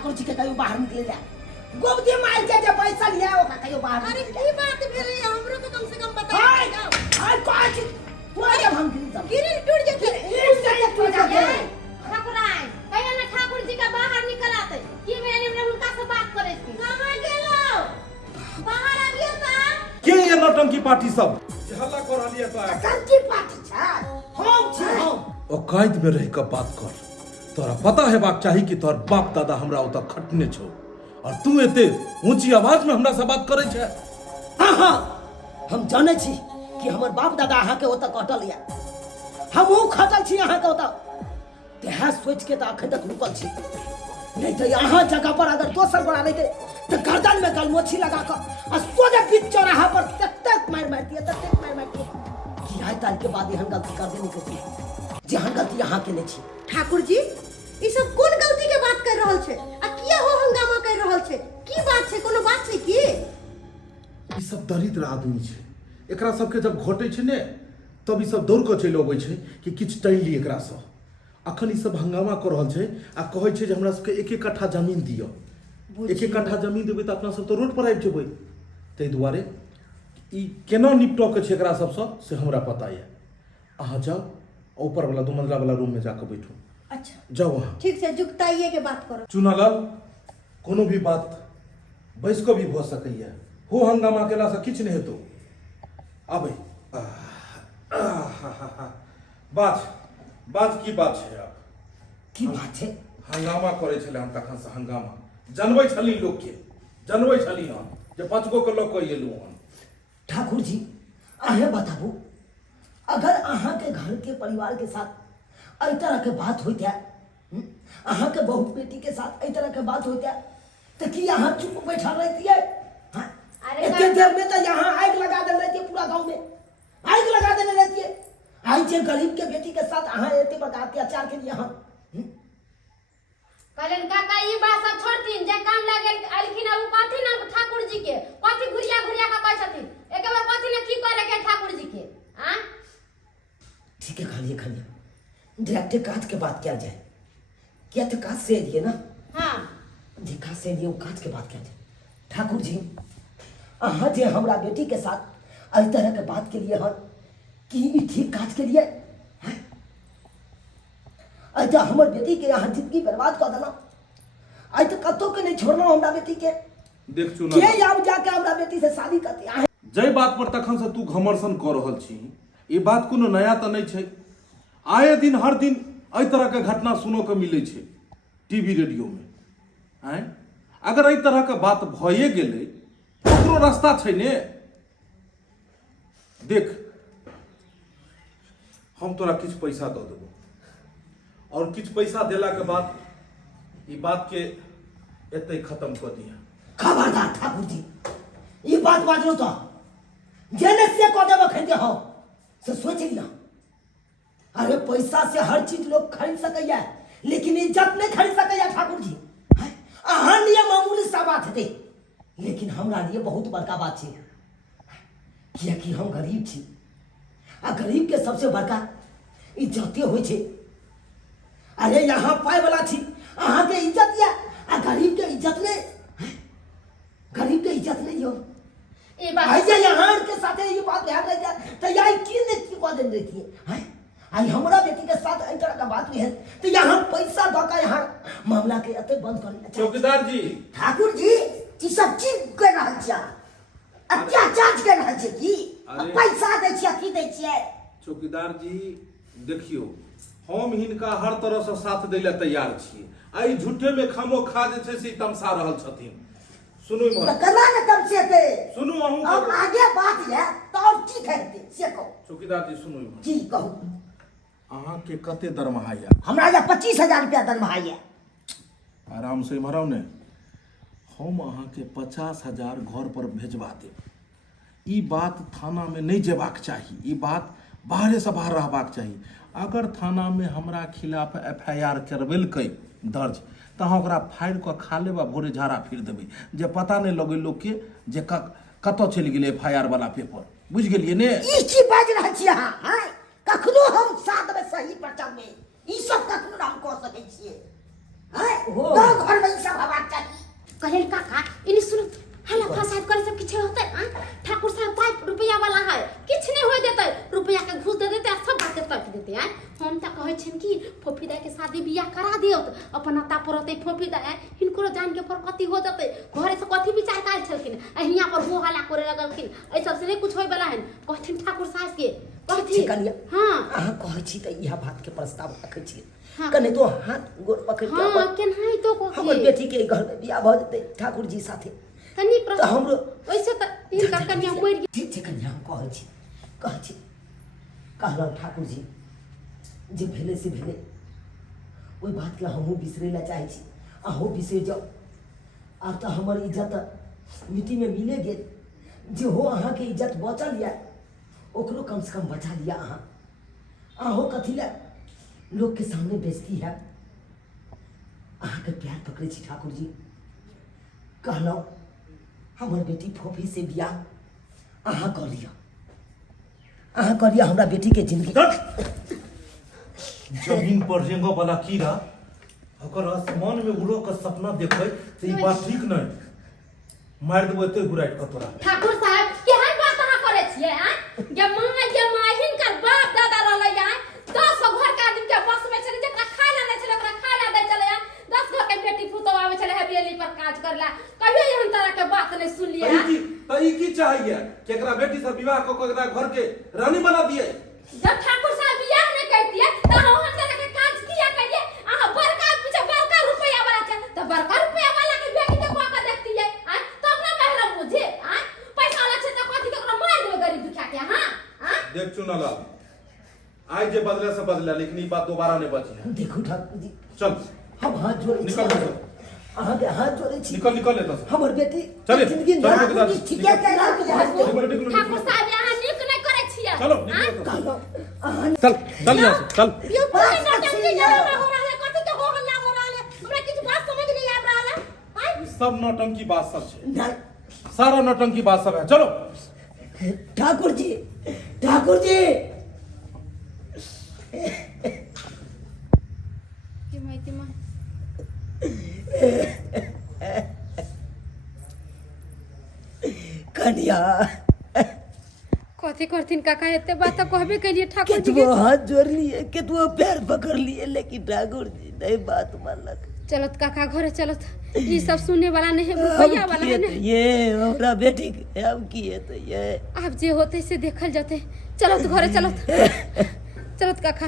ठाकुर जी के कहियो बाहर निकले जा गोबदी मार के जे पैसा लिया ओका कहियो बाहर अरे की बात भेलै हमरो के कम से कम बता हाय काज तू जब हम गिरिल टूट जेते ठाकुराइन कहियो ना ठाकुर जी का बाहर निकल आते की मैंने उनका से बात करे थी कहां गेलो बाहर आबियो त के ये नौटंकी पार्टी सब हल्ला कर लिया तो कंची पार्टी छ हम छी हम औकात में रह के बात कर तोरा पता है बात चाहिए कि तोर बाप दादा हमरा ओता खटने छो और तू एते ऊंची आवाज में हमरा से बात करे छे हां हां हम जाने छी कि हमर बाप दादा अहाँ के ओता कटल या हमहु खटल छी अहाँ के ओता तेहा सोच के त अखन तक रुकल छी नहीं तो यहाँ जगह पर अगर दोसर बड़ा लेके तो गर्दन में गलमोछी लगा कर और सोजा बीच चौराहा पर तक मार दिया कि आज ताल के बाद यहाँ गलती कर देने के जहाँ गलती यहाँ के नहीं छी ठाकुर जी ई सब कोन गलती के बात कर रहल छे आ किया हो हंगामा कर रहल छे की बात छे कोनो बात छे की ई सब दरिद्र आदमी छे एकरा सब के जब घोटे छे ने तब ई सब दौड़ के चलि अबै छे कि किछ टैल ली एकरा से अखन ई सब हंगामा कर रहल छे आ कहै छे जे हमरा सबके एक एक कट्ठा जमीन दियो एक एक कट्ठा जमीन देबै त अपना सब तो रोड पर आबि जेबै तै दुआरे ई केना निपटो के छे एकरा सब से हमरा पता है अहाँ जाओ ऊपर वाला 2 मंजिला वाला रूम में जाकर बैठो अच्छा जाओ वहां ठीक से जुगताइए के बात करो चुनालाल कोनो भी बात बैस को भी हो सकैया हो हंगामा केला से किछ नहीं हेतौ आबे बात की बात है आप की बात है हंगामा करे छले हम तखन से हंगामा जनबै छली लोग के जनबै छली हम जे 5 गो के लोग कह एलु हन ठाकुर जी अहे बताबू अगर अहाँ के घर के परिवार के साथ ऐ तरह के बात होइत है अहाँ के बहू बेटी के साथ ऐ तरह के बात होइत है तो की अहाँ चुप बैठा रहती है इतने देर में तो यहाँ आग लगा देने रहती है पूरा गांव में आग लगा देने रहती है आई जे गरीब के बेटी के साथ अहाँ एते बड़ा अत्याचार के लिए हम कहलन काका ई बात सब छोड़तीन जे काम लागल अलखिन उ कथि ना ठाकुर जी के कथि घुरिया घुरिया का कहै छथिन एक बार कथि ना की करे के ठाकुर जी के हां ठीक है खालिए डायरेक्ट काट के बात किया जाए क्या तो काट से लिए ना हां जी काट से लिए काट के बात किया जाए ठाकुर जी अहाँ जे हमरा बेटी के साथ इस तरह के बात के लिए हन कि ठीक काज के लिए अच्छा हमर बेटी के यहाँ जिंदगी बर्बाद कर देना आज तो कतो के नहीं छोड़ना हमरा बेटी के देख चुना के अब जाके हमरा बेटी से शादी करती है जय बात पर तखन से तू घमरसन कर रहल छी ये बात कोनो नया त नहीं छे आए दिन हर दिन एहि तरह के घटना सुनो के मिले छे टीवी रेडियो में हैं अगर एहि तरह के बात भए गेले ओकरो रास्ता छै ने देख हम तोरा किछ पैसा दे देबो और किछ पैसा देला के बाद ई बात के एते खत्म कर दिया खबरदार ठाकुर जी ये बात बाजलो तो जेने से को देबो खरीदे हो से सोच लिया अरे पैसा से हर चीज लोग खरीद सकैया लेकिन इज्जत नहीं खरीद सकैया ठाकुर जी अहाँ लिए मामूली सा बात दे लेकिन हमरा लिए बहुत बड़का बात है किया कि हम गरीब छी आ गरीब के सबसे बड़का इज्जते होय छे अरे यहाँ पाए वाला छी अहाँ के इज्जत या आ गरीब के इज्जत नहीं गरीब के इज्जत नहीं हो ई बात आइए यहाँ के साथ ये बात याद रह जाए तो यही की ने की को दिन रहती है आई हमरा बेटी के साथ इस तरह का बात भी है तो यहाँ पैसा दका यहाँ मामला के अते बंद कर चौकीदार जी ठाकुर जी ई सब चीज कर रहल छियै अत्याचार कर रहल छियै की पैसा दै छियै की दै छियै चौकीदार जी देखियो हम हिनका हर तरह से साथ दै ले तैयार छी आई झूठे में खामो खा जे छै से तमसा रहल छथिन सुनू तो मोर कला न तब से ते सुनू अहूँ अब आगे बात है तो और की करते से कहो चौकीदार जी सुनू मोर जी कहो अहाँ के कते दरमाहा या हमरा या 25,000 रुपया दरमाहा है आराम से इमहराउ ने हम अहाँ के 50,000 घर पर भेजवा देब ई बात थाना में नहीं जेबाक चाहिए ई बात बाहरे से बाहर रहबाक चाहिए अगर थाना में हमरा खिलाफ FIR करबेलकै दर्ज तो अहाँ ओकरा फाड़ि कऽ खा लेब आ भोरे झाड़ा फिर देबै जे पता नहीं लगे लोग के जे कतऽ चलि गेलै FIR वाला पेपर बुझ गेलिए ने ई की बाज रहल छी अहाँ हैं कखनो हम साथ में सही पर्चा में ई सब कखनो हम कह सकै छियै हैं हो तो घर में ई सब बात चाहिए कहल काका इनी सुनो हला फसाद करे सब किछ होतै ठाकुर साहब 5 रुपया वाला है किछ नहीं होय देतै रुपया के घूस दे देतै सब बात के तक देतै हम त कहै छिन कि फोफीदा के शादी बियाह करा दियौ अपन नाता परतै फोफीदा हिनको जान के पर कथि हो जतै घरे से कथि विचार काल छलखिन हिया पर हो हला करे लगलखिन ए सब से नहीं कुछ होय वाला है कहथिन ठाकुर साहब के कहथि हां अहाँ कहै छी त इहा बात के प्रस्ताव रखै छी कने तो हाथ गोर पकड़ के हां केनाई तो को हमर बेटी के घर में बियाह भ जतै ठाकुर जी साथे तनी तो हमरो ओइसे त तीन का कन्या मरि ठीक छै कन्या हम कहै छी कहलौ ठाकुर जी जे भेले से भेले ओई बात के हमहू बिसरै ला चाहै छी अहू बिसर जाओ आब त हमर इज्जत मिट्टी में मिले गेल जे हो अहाँ के इज्जत बचल या ओकरो कम से कम बचा लिया अहाँ कथी ला लोग के सामने बेइज्जती है अहाँ के प्यार पकड़े छी ठाकुर जी कहलौ हमर बेटी फोफी से बियाह अहाँ कर लिया हमरा बेटी के जिंदगी जमीन पर रेंगो वाला कीड़ा अगर आसमान में उड़ो का सपना देखे तो ये बात ठीक नहीं मार देबो एते गुराइट क तोरा ठाकुर साहब केहन बात अहाँ करे छियै जे माहिन कर बाप दादा रहलै 10 घर के आदमी के बस में चले जकरा खाय ला नहीं चले ओकरा खाय ला दे चले 10 घर के बेटी पुतौ आवे चले हवेली पर काज करला कहियो एहन तरह के बात नहीं सुनलिए ई की चाहिए कि एकरा बेटी से विवाह क के एकरा घर के रानी बना दिए जब ठाकुर साहब बियाह नहीं करतिए त हम तरह के काज किया करिए अहाँ बड़का पीछे बड़का रुपया वाला छै त बड़का रुपया वाला के बेटी के कह देखतिए तब ना महरम बुझे पैसा वाला छै त कथि के ओकरा मार देबे गरीब दुखिया के हां देख चुनाला आज जे बदले से बदला लेकिन ई बात दोबारा नहीं बची देखो ठाकुर जी चल हम हाथ जोड़े निकल अहाँ के हाथ जोड़े छी निकल लेता हमर बेटी चले जिंदगी चलो ठीक है ठाकुर साहब यहाँ नीक नहीं करे छियै चलो कहलौ चल यहाँ से चल यो कोई नौटंकी जरूर हो रहा है कथि के हो हल्ला हो रहा है हमरा किछ बात समझ नहीं आ रहा है सब नौटंकी बात सब है नहीं सारा नौटंकी बात सब है चलो ठाकुर जी की माहिती मां कन्या कथि करथिन काका एते बात तो कहबे करिए ठाकुर जी केतबो हाथ जोड़ लिए केतबो पैर पकड़ लिए लेकिन ठाकुर जी नहीं बात मानलक चलत काका घरे चलत ये सब सुनने वाला नहीं है भैया वाला है ना ये हमरा बेटी के हम की है तो ये आप जे होते से देखल जाते चलत घरे चलत काका